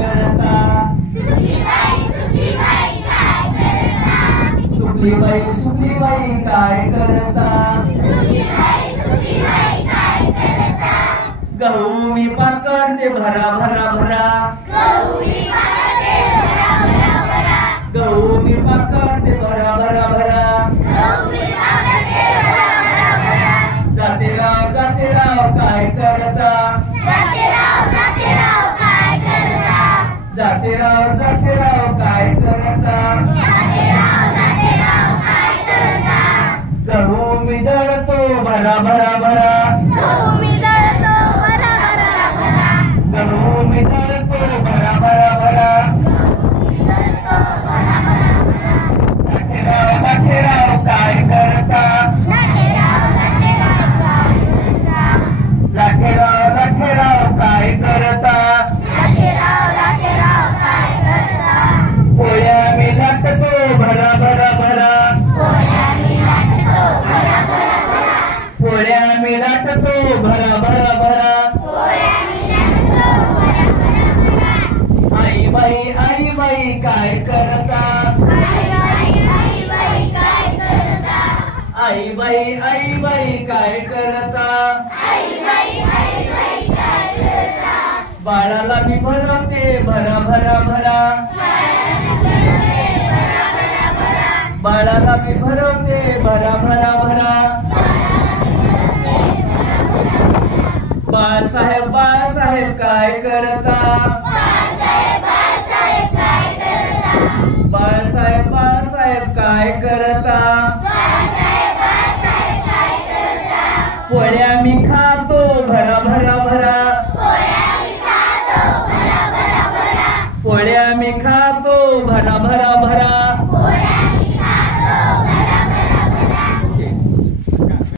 करता? सुकलीबाई काय करता? गहू मी पाकडते भरा भरा भरा. गहू मी पाकडते भरा भरा भरा. जाते राव काय करता? जाते राव काय करता? गहू मी दळतो भरा भरा भरा. गहू मी दळतो भरा भरा भरा. लाठेराव काय करता? लाठेराव काय करता? पोळ्या मी लाटतो भरा भरा भरा. पोळ्या मी लाटतो भरा भरा भरा. आई बाई काय करता? आई बाई काय करता? बाळाला मी भरवते भरा भरा भरा. बाळाला मी भरवते भरा भरा भरा. बाळासाहेब काय करता? बाळासाहेब काय करता? पोळ्या मी खातो भरा भरा भरा. पोळ्या मी खातो भरा भरा भरा.